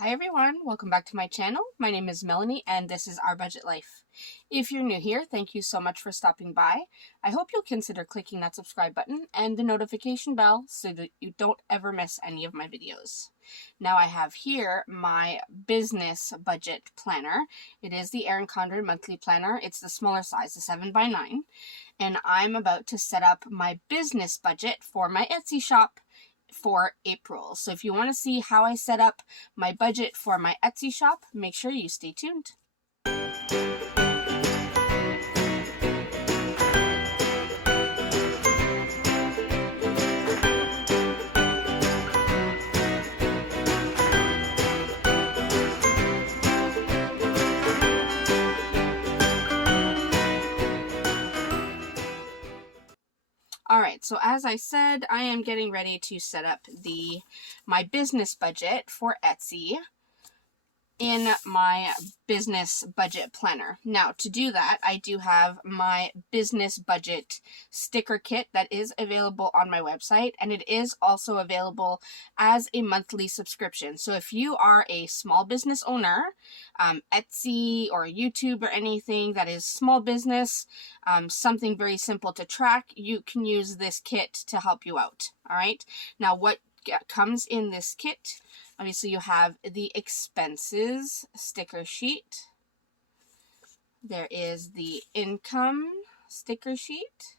Hi everyone, welcome back to my channel. My name is Melanie and this is Our Budget Life. If you're new here, thank you so much for stopping by. I hope you'll consider clicking that subscribe button and the notification bell so that you don't ever miss any of my videos. Now I have here my business budget planner. It is the Erin Condren monthly planner. It's the smaller size, the 7x9. And I'm about to set up my business budget for my Etsy shop for April. So if you want to see how I set up my budget for my Etsy shop, make sure you stay tuned. All right, so as I said, I am getting ready to set up my business budget for Etsy in my business budget planner. Now, to do that, I do have my business budget sticker kit that is available on my website, and it is also available as a monthly subscription. So if you are a small business owner, Etsy or YouTube or anything that is small business, something very simple to track, you can use this kit to help you out. All right. Now, what comes in this kit? Obviously, you have the expenses sticker sheet. There is the income sticker sheet.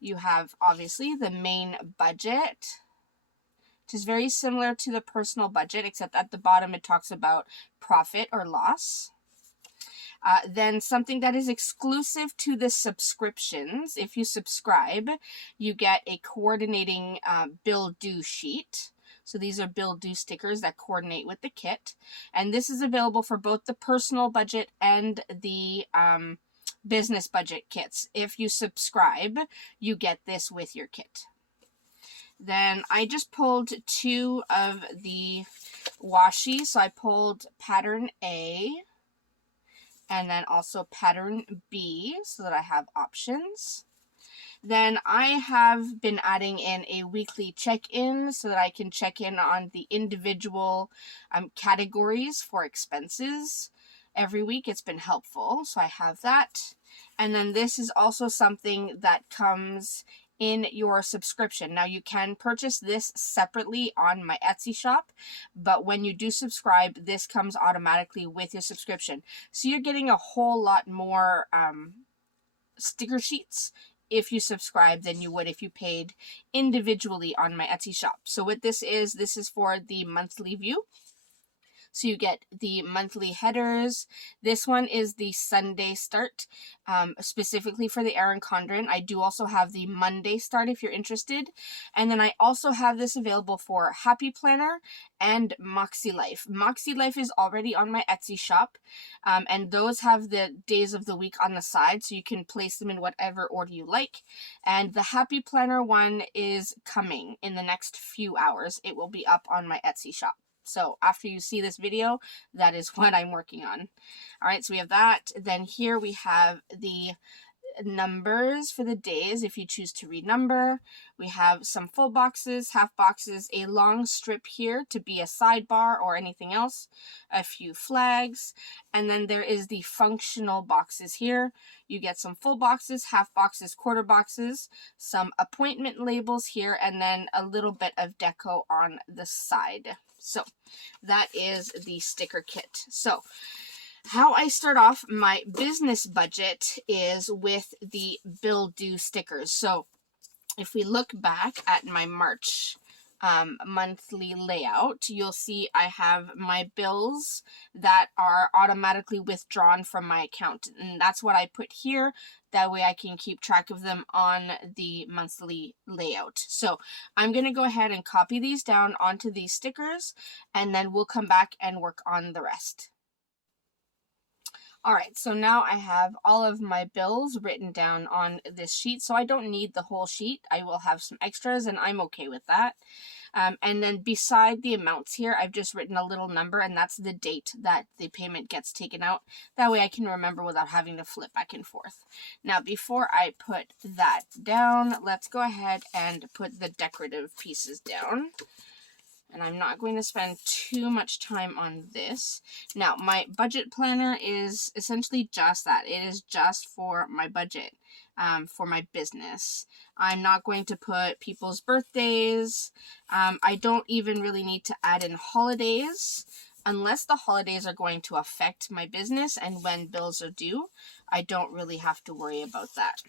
You have, obviously, the main budget, which is very similar to the personal budget, except at the bottom it talks about profit or loss. Then something that is exclusive to the subscriptions. If you subscribe, you get a coordinating bill due sheet. So these are bill due stickers that coordinate with the kit. And this is available for both the personal budget and the business budget kits. If you subscribe, you get this with your kit. Then I just pulled two of the washi. So I pulled pattern A and then also pattern B so that I have options. Then I have been adding in a weekly check-in so that I can check in on the individual categories for expenses every week. It's been helpful, so I have that. And then this is also something that comes in your subscription. Now you can purchase this separately on my Etsy shop, but when you do subscribe, this comes automatically with your subscription. So you're getting a whole lot more sticker sheets if you subscribe than you would if you paid individually on my Etsy shop. So what this is for the monthly view. So you get the monthly headers. This one is the Sunday start, specifically for the Erin Condren. I do also have the Monday start if you're interested. And then I also have this available for Happy Planner and Moxie Life. Moxie Life is already on my Etsy shop, and those have the days of the week on the side, so you can place them in whatever order you like. And the Happy Planner one is coming in the next few hours. It will be up on my Etsy shop. So after you see this video, that is what I'm working on. All right, so we have that. Then here we have the numbers for the days if you choose to renumber. We have some full boxes, half boxes, a long strip here to be a sidebar or anything else, a few flags, and then there is the functional boxes here. You get some full boxes, half boxes, quarter boxes, some appointment labels here, and then a little bit of deco on the side. So that is the sticker kit. So how I start off my business budget is with the bill due stickers. So if we look back at my March monthly layout, you'll see I have my bills that are automatically withdrawn from my account. And that's what I put here. That way I can keep track of them on the monthly layout. So I'm going to go ahead and copy these down onto these stickers, and then we'll come back and work on the rest. All right, so now I have all of my bills written down on this sheet, so I don't need the whole sheet. I will have some extras, and I'm okay with that. And then beside the amounts here, I've just written a little number, and that's the date that the payment gets taken out. That way I can remember without having to flip back and forth. Now, before I put that down, let's go ahead and put the decorative pieces down. And I'm not going to spend too much time on this. Now, my budget planner is essentially just that. It is just for my budget, for my business. I'm not going to put people's birthdays. I don't even really need to add in holidays. Unless the holidays are going to affect my business and when bills are due, I don't really have to worry about that.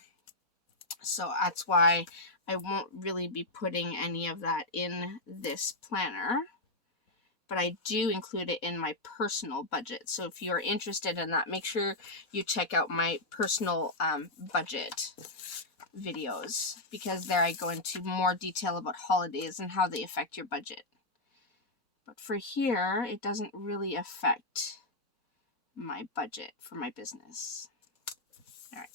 So that's why I won't really be putting any of that in this planner, but I do include it in my personal budget. So if you're interested in that, make sure you check out my personal budget videos, because there I go into more detail about holidays and how they affect your budget. But for here, it doesn't really affect my budget for my business. All right.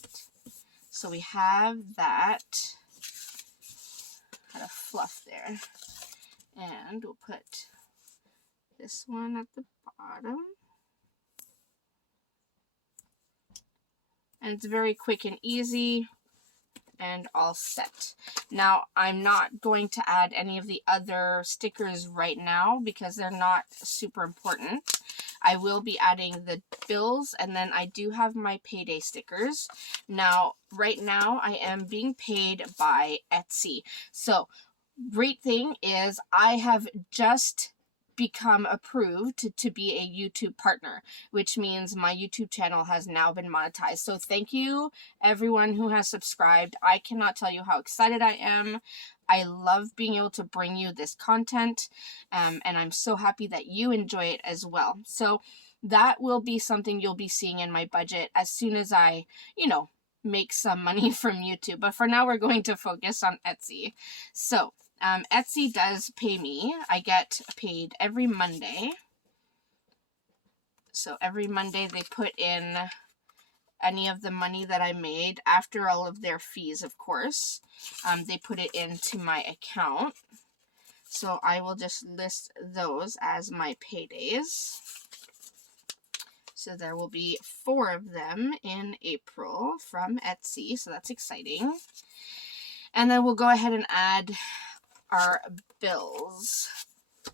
So we have that. Got a fluff there. And we'll put this one at the bottom. And it's very quick and easy and all set. Now, I'm not going to add any of the other stickers right now because they're not super important. I will be adding the bills, and then I do have my payday stickers. Now, right now, I am being paid by Etsy. So, great thing is I have just become approved to be a YouTube partner, which means my YouTube channel has now been monetized. So thank you everyone who has subscribed. I cannot tell you how excited I am. I love being able to bring you this content, and I'm so happy that you enjoy it as well. So that will be something you'll be seeing in my budget as soon as I, make some money from YouTube. But for now, we're going to focus on Etsy. So Etsy does pay me. I get paid every Monday. So every Monday they put in any of the money that I made after all of their fees, of course. They put it into my account. So I will just list those as my paydays. So there will be 4 of them in April from Etsy. So that's exciting. And then we'll go ahead and add our bills.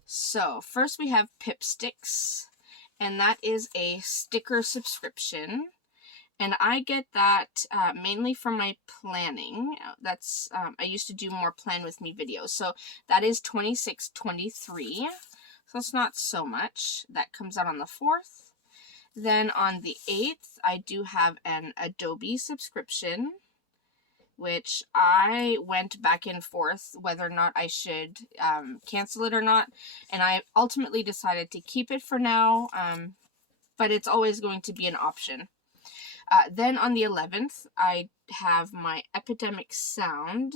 So first we have Pipsticks, and that is a sticker subscription, and I get that mainly from my planning. That's I used to do more plan with me videos, so that is $26.23. So it's not so much. That comes out on the 4th. Then on the 8th, I do have an Adobe subscription, which I went back and forth whether or not I should cancel it or not. And I ultimately decided to keep it for now, but it's always going to be an option. Then on the 11th, I have my Epidemic Sound,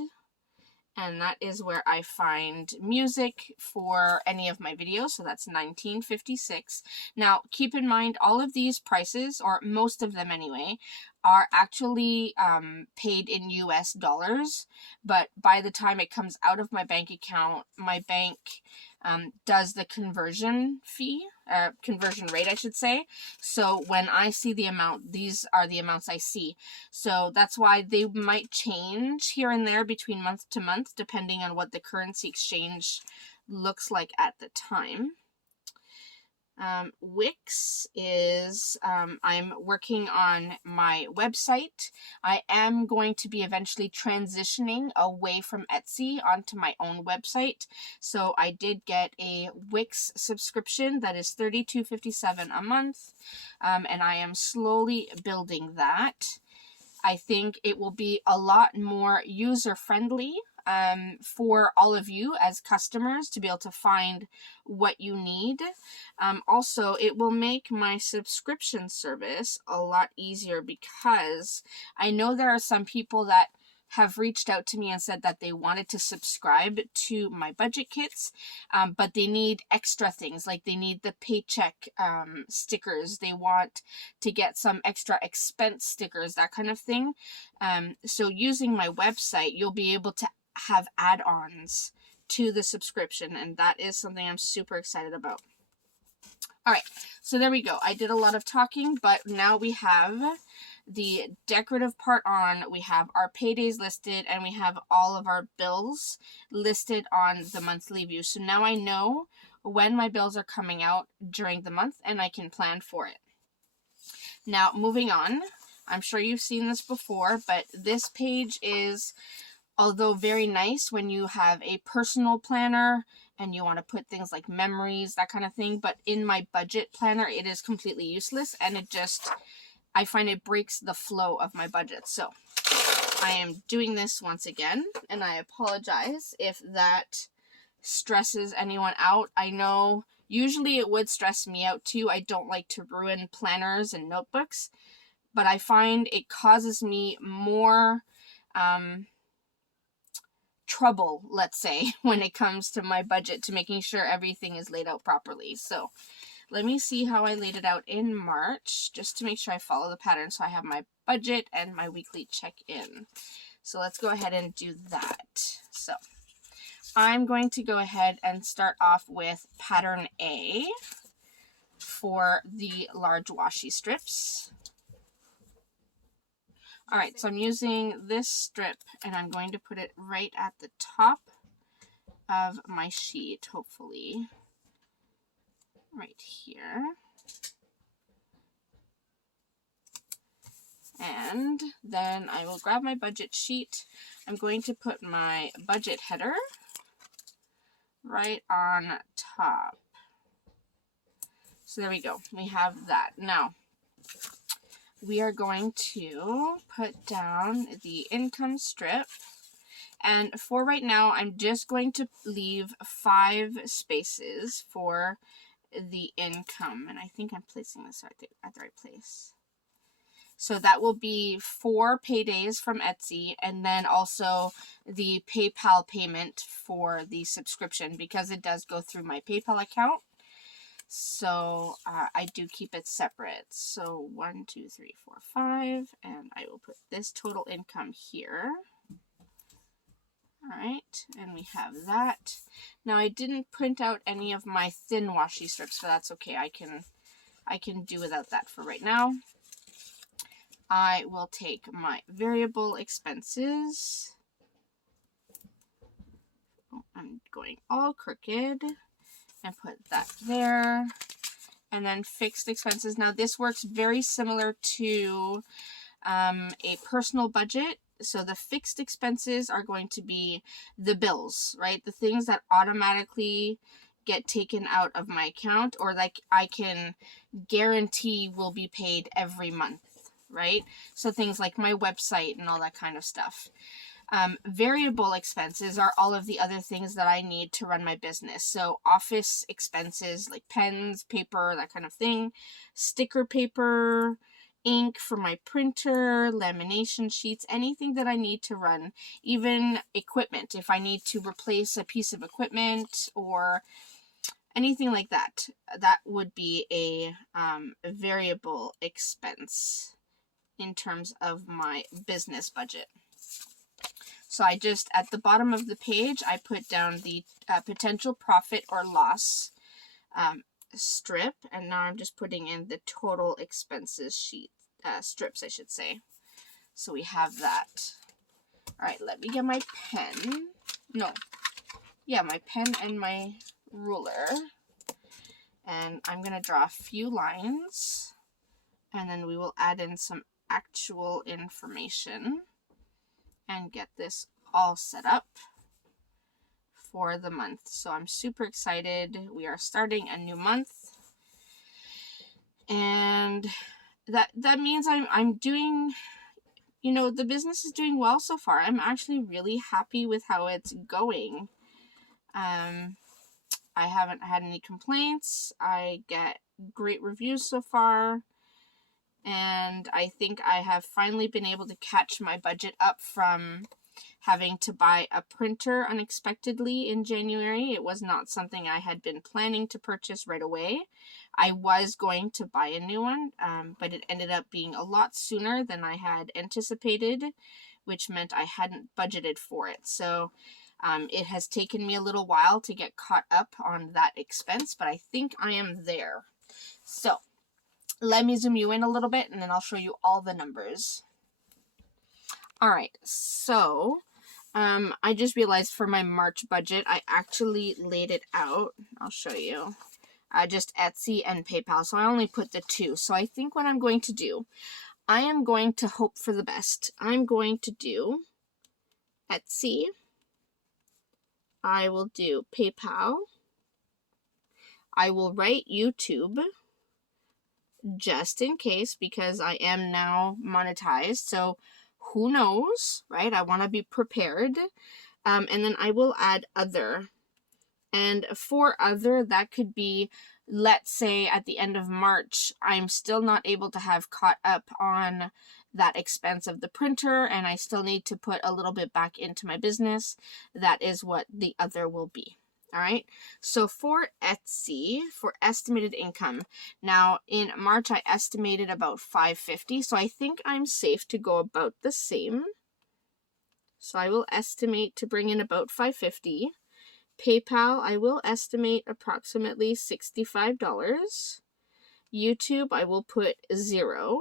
and that is where I find music for any of my videos. So that's $19.56. Now, keep in mind, all of these prices, or most of them anyway, are actually paid in US dollars, but by the time it comes out of my bank account, my bank does the conversion fee, conversion rate, I should say. So when I see the amount, these are the amounts I see. So that's why they might change here and there between month to month, depending on what the currency exchange looks like at the time. Wix is, I'm working on my website. I am going to be eventually transitioning away from Etsy onto my own website. So I did get a Wix subscription that is $32.57 a month, and I am slowly building that. I think it will be a lot more user-friendly for all of you as customers to be able to find what you need. Also, it will make my subscription service a lot easier, because I know there are some people that have reached out to me and said that they wanted to subscribe to my budget kits, but they need extra things, like they need the paycheck stickers, they want to get some extra expense stickers, that kind of thing. So using my website, you'll be able to have add-ons to the subscription, and that is something I'm super excited about. All right, so there we go. I did a lot of talking, but now we have the decorative part on, we have our paydays listed, and we have all of our bills listed on the monthly view. So now I know when my bills are coming out during the month, and I can plan for it. Now, moving on, I'm sure you've seen this before, but this page is, although very nice when you have a personal planner and you want to put things like memories, that kind of thing, but in my budget planner, it is completely useless, and it just, I find it breaks the flow of my budget. So I am doing this once again, and I apologize if that stresses anyone out. I know usually it would stress me out too. I don't like to ruin planners and notebooks, but I find it causes me more trouble, let's say, when it comes to my budget, to making sure everything is laid out properly. So let me see how I laid it out in March, just to make sure I follow the pattern. So I have my budget and my weekly check-in. So let's go ahead and do that. So I'm going to go ahead and start off with pattern A for the large washi strips. All right, so I'm using this strip, and I'm going to put it right at the top of my sheet, hopefully. Right here. And then I will grab my budget sheet. I'm going to put my budget header right on top. So there we go. We have that. Now, we are going to put down the income strip. And for right now, I'm just going to leave 5 spaces for the income. And I think I'm placing this at the right place. So that will be 4 paydays from Etsy, and then also the PayPal payment for the subscription, because it does go through my PayPal account. So I do keep it separate. So 1, 2, 3, 4, 5, and I will put this total income here. All right, and we have that. Now I didn't print out any of my thin washi strips, but that's okay. I can do without that for right now. I will take my variable expenses. Oh, I'm going all crooked, and put that there. And then fixed expenses. Now this works very similar to a personal budget. So the fixed expenses are going to be the bills, right? The things that automatically get taken out of my account, or like I can guarantee will be paid every month, right? So things like my website and all that kind of stuff. Variable expenses are all of the other things that I need to run my business. So office expenses like pens, paper, that kind of thing, sticker paper, ink for my printer, lamination sheets, anything that I need to run, even equipment. If I need to replace a piece of equipment or anything like that, that would be a variable expense in terms of my business budget. So I just, at the bottom of the page, I put down the potential profit or loss strip, and now I'm just putting in the total expenses sheet, strips, I should say. So we have that. All right, let me get my pen. My pen and my ruler. And I'm going to draw a few lines, and then we will add in some actual information and get this all set up for the month. So I'm super excited. We are starting a new month, and that means I'm doing, the business is doing well so far. I'm actually really happy with how it's going. I haven't had any complaints. I get great reviews so far. And I think I have finally been able to catch my budget up from having to buy a printer unexpectedly in January. It was not something I had been planning to purchase right away. I was going to buy a new one, but it ended up being a lot sooner than I had anticipated, which meant I hadn't budgeted for it. So it has taken me a little while to get caught up on that expense, but I think I am there. So Let me zoom you in a little bit and then I'll show you all the numbers. All right, so I just realized for my March budget, I actually laid it out. I'll show you. Just Etsy and PayPal. So I only put the two. So I think what I'm going to do, I am going to hope for the best. I'm going to do Etsy. I will do PayPal. I will write YouTube just in case because I am now monetized. So who knows, right? I want to be prepared. And then I will add other. And for other, that could be, let's say at the end of March, I'm still not able to have caught up on that expense of the printer and I still need to put a little bit back into my business. That is what the other will be. All right. So for Etsy, for estimated income, now in March, I estimated about $550. So I think I'm safe to go about the same. So I will estimate to bring in about $550. PayPal, I will estimate approximately $65. YouTube, I will put 0.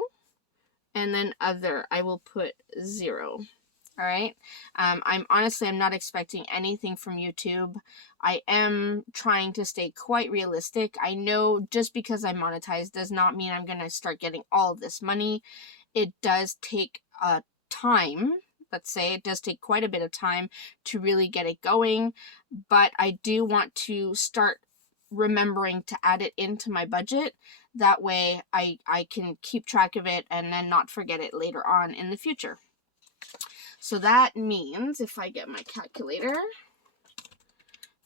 And then other, I will put 0. All right. I'm not expecting anything from YouTube. I am trying to stay quite realistic. I know just because I monetize does not mean I'm going to start getting all of this money. It does take time. Let's say it does take quite a bit of time to really get it going, but I do want to start remembering to add it into my budget. That way I can keep track of it and then not forget it later on in the future. So that means if I get my calculator,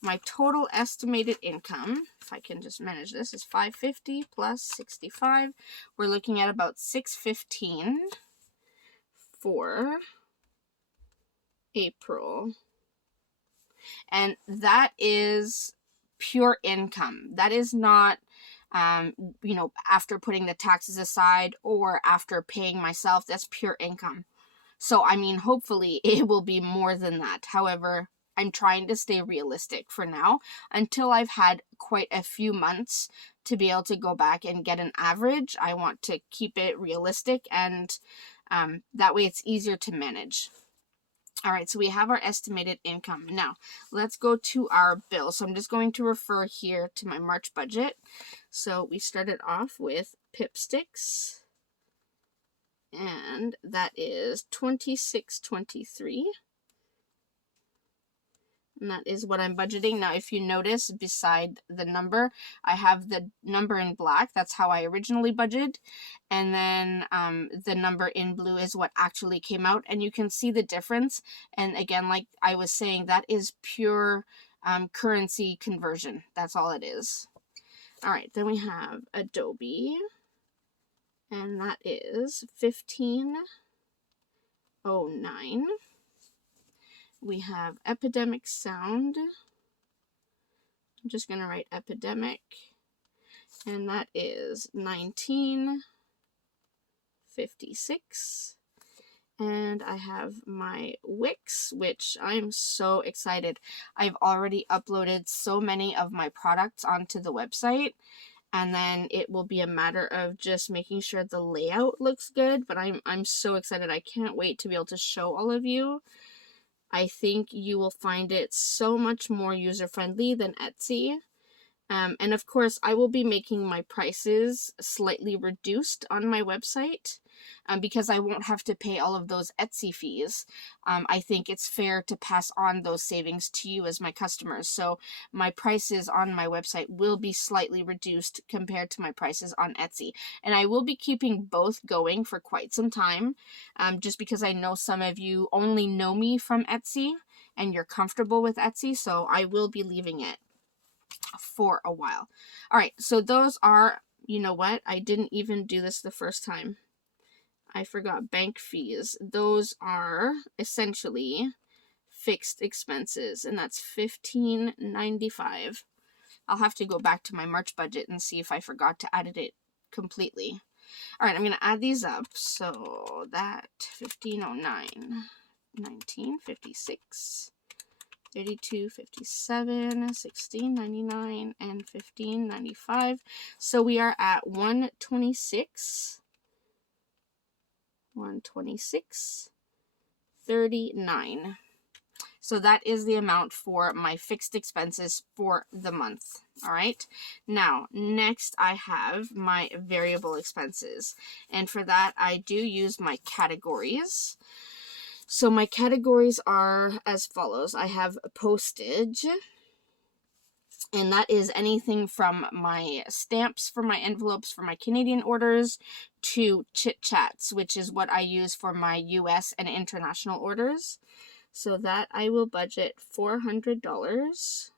my total estimated income, if I can just manage this, is $550 plus 65. We're looking at about $615 for April. And that is pure income. That is not, after putting the taxes aside or after paying myself. That's pure income. So, I mean, hopefully it will be more than that. However, I'm trying to stay realistic for now until I've had quite a few months to be able to go back and get an average. I want to keep it realistic and that way it's easier to manage. All right, so we have our estimated income. Now, let's go to our bill. So I'm just going to refer here to my March budget. So we started off with Pipsticks, and that is $26.23. And that is what I'm budgeting. Now, if you notice, beside the number, I have the number in black. That's how I originally budgeted. And then the number in blue is what actually came out. And you can see the difference. And again, like I was saying, that is pure currency conversion. That's all it is. All right, then we have Adobe. And that is $15.09. We have Epidemic Sound. I'm just going to write Epidemic. And that is $19.56. And I have my Wix, which I'm so excited. I've already uploaded so many of my products onto the website. And then it will be a matter of just making sure the layout looks good. But I'm so excited. I can't wait to be able to show all of you. I think you will find it so much more user-friendly than Etsy. And of course, I will be making my prices slightly reduced on my website because I won't have to pay all of those Etsy fees. I think it's fair to pass on those savings to you as my customers. So my prices on my website will be slightly reduced compared to my prices on Etsy. And I will be keeping both going for quite some time just because I know some of you only know me from Etsy and you're comfortable with Etsy. So I will be leaving it for a while. All right, so those are, you know what? I didn't even do this the first time. I forgot bank fees. Those are essentially fixed expenses, and that's $15.95. I'll have to go back to my March budget and see if I forgot to add it completely. All right, I'm going to add these up. So that $15.09, $19.56, $32.57, $16.99, and $15.95. So we are at $126.39. So that is the amount for my fixed expenses for the month. All right. Now, next I have my variable expenses. And for that, I do use my categories. So my categories are as follows. I have postage, and that is anything from my stamps for my envelopes for my Canadian orders to chit chats, which is what I use for my US and international orders. So that I will budget $400.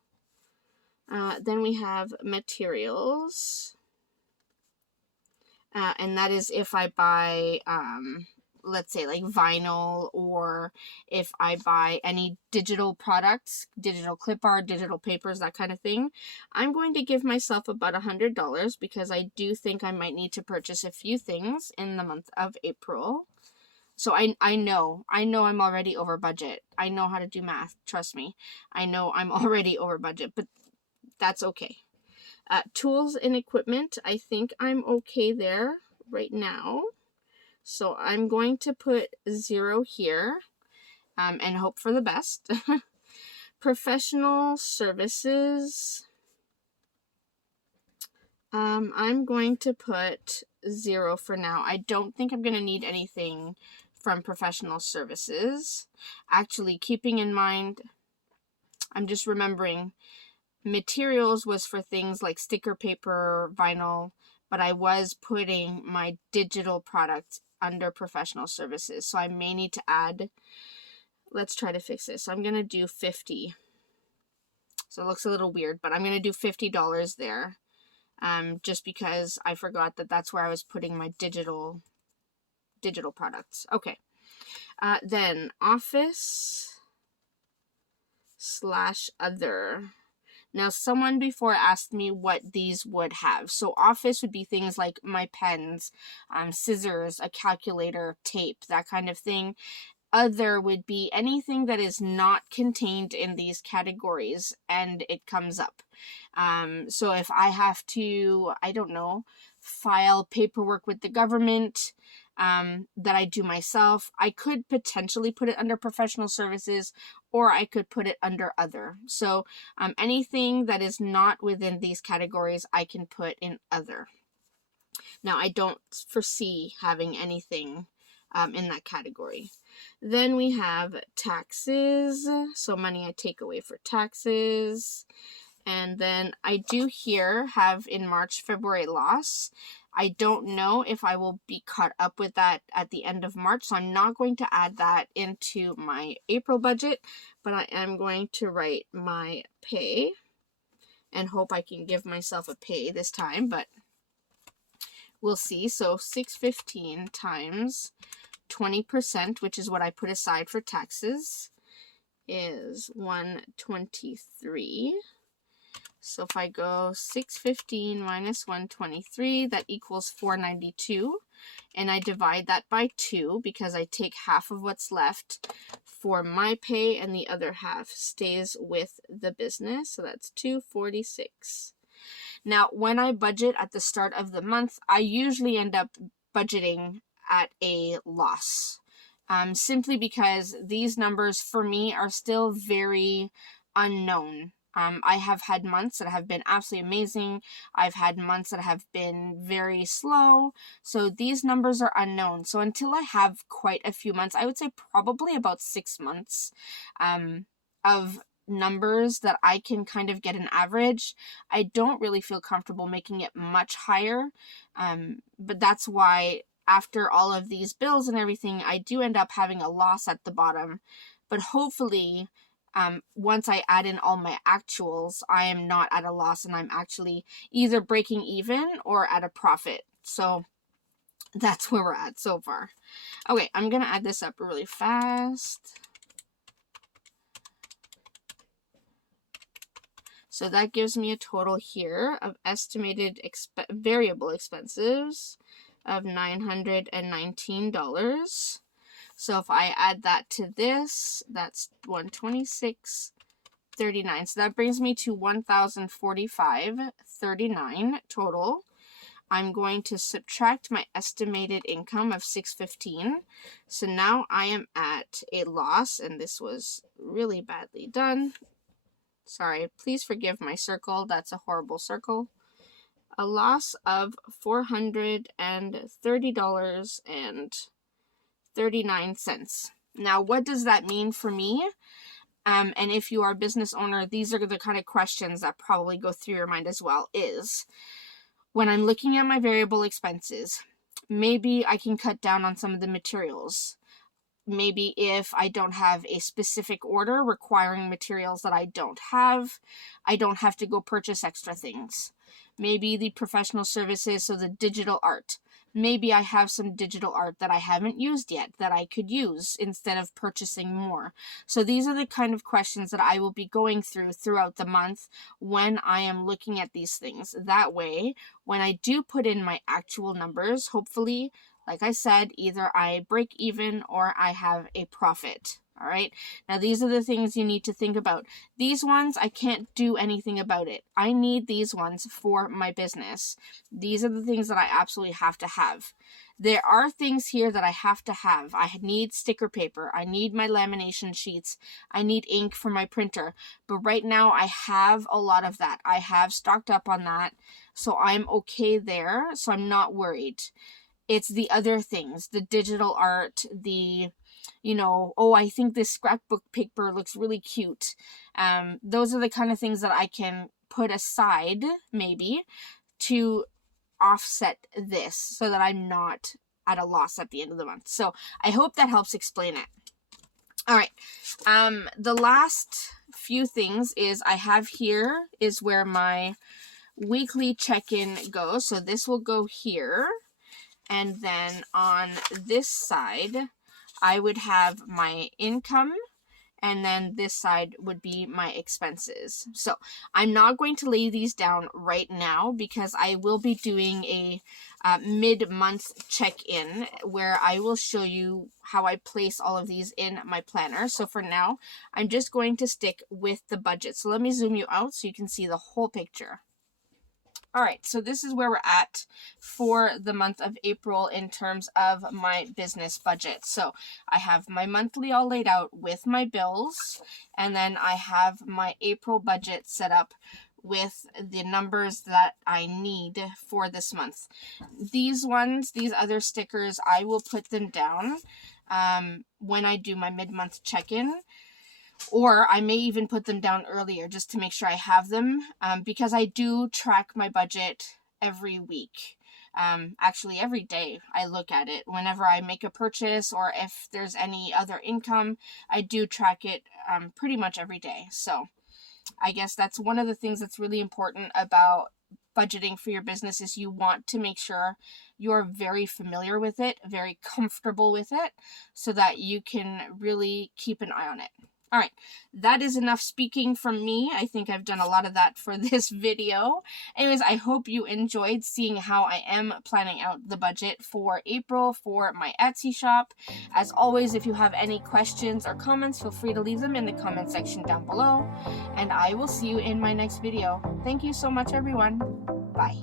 Then we have materials. And that is if I buy, let's say like vinyl, or if I buy any digital products, digital clip art, digital papers, that kind of thing. I'm going to give myself about $100 because I do think I might need to purchase a few things in the month of April. So I know I'm already over budget. I know how to do math. Trust me. I know I'm already over budget, but that's okay. Tools and equipment, I think I'm okay there right now. So I'm going to put 0 here and hope for the best. Professional services, I'm going to put 0 for now. I don't think I'm going to need anything from professional services. Actually, keeping in mind, I'm just remembering, materials was for things like sticker paper, vinyl, but I was putting my digital products under professional services. So I may need to add, let's try to fix this. So I'm going to do 50. So it looks a little weird, but I'm going to do $50 there. Just because I forgot that that's where I was putting my digital products. Okay. Then office/other. Now, someone before asked me what these would have. So office would be things like my pens, scissors, a calculator, tape, that kind of thing. Other would be anything that is not contained in these categories and it comes up. So if I have to, I don't know, file paperwork with the government that I do myself, I could potentially put it under professional services, or I could put it under other. So anything that is not within these categories, I can put in other. Now, I don't foresee having anything in that category. Then we have taxes, so money I take away for taxes. And then I do here have in March, February loss. I don't know if I will be caught up with that at the end of March, so I'm not going to add that into my April budget, but I am going to write my pay and hope I can give myself a pay this time, but we'll see. So 615 times 20%, which is what I put aside for taxes, is 123. So if I go 615 minus 123, that equals 492. And I divide that by 2 because I take half of what's left for my pay and the other half stays with the business. So that's 246. Now, when I budget at the start of the month, I usually end up budgeting at a loss. Simply because these numbers for me are still very unknown. I have had months that have been absolutely amazing. I've had months that have been very slow. So these numbers are unknown. So until I have quite a few months, I would say probably about 6 months of numbers that I can kind of get an average, I don't really feel comfortable making it much higher. But that's why after all of these bills and everything, I do end up having a loss at the bottom. But hopefully, once I add in all my actuals, I am not at a loss and I'm actually either breaking even or at a profit. So that's where we're at so far. Okay, I'm going to add this up really fast. So that gives me a total here of estimated variable expenses of $919. So if I add that to this, that's 126 $39. So that brings me to $1,045.39 total. I'm going to subtract my estimated income of $615. So now I am at a loss, and this was really badly done. Sorry, please forgive my circle. That's a horrible circle. A loss of $430.39. Now, what does that mean for me? And if you are a business owner, these are the kind of questions that probably go through your mind as well, is when I'm looking at my variable expenses, maybe I can cut down on some of the materials. Maybe if I don't have a specific order requiring materials that I don't have to go purchase extra things. Maybe the professional services, so the digital art. Maybe I have some digital art that I haven't used yet that I could use instead of purchasing more. So these are the kind of questions that I will be going through throughout the month when I am looking at these things. That way, when I do put in my actual numbers, hopefully, like I said, either I break even or I have a profit. All right. Now, these are the things you need to think about. These ones, I can't do anything about it. I need these ones for my business. These are the things that I absolutely have to have. There are things here that I have to have. I need sticker paper. I need my lamination sheets. I need ink for my printer. But right now, I have a lot of that. I have stocked up on that. So I'm okay there. So I'm not worried. It's the other things, the digital art, the, I think this scrapbook paper looks really cute. Those are the kind of things that I can put aside, maybe, to offset this so that I'm not at a loss at the end of the month. So I hope that helps explain it. All right. The last few things is I have here is where my weekly check-in goes. So this will go here. And then on this side, I would have my income, and then this side would be my expenses. So I'm not going to lay these down right now because I will be doing a mid-month check-in where I will show you how I place all of these in my planner. So for now, I'm just going to stick with the budget. So let me zoom you out so you can see the whole picture. All right, so this is where we're at for the month of April in terms of my business budget. So I have my monthly all laid out with my bills, and then I have my April budget set up with the numbers that I need for this month. These other stickers, I will put them down when I do my mid-month check-in. Or I may even put them down earlier just to make sure I have them because I do track my budget every week. Actually, every day I look at it. Whenever I make a purchase or if there's any other income, I do track it pretty much every day. So I guess that's one of the things that's really important about budgeting for your business is you want to make sure you're very familiar with it, very comfortable with it, so that you can really keep an eye on it. All right, that is enough speaking from me. I think I've done a lot of that for this video. Anyways, I hope you enjoyed seeing how I am planning out the budget for April for my Etsy shop. As always, if you have any questions or comments, feel free to leave them in the comment section down below. And I will see you in my next video. Thank you so much, everyone. Bye.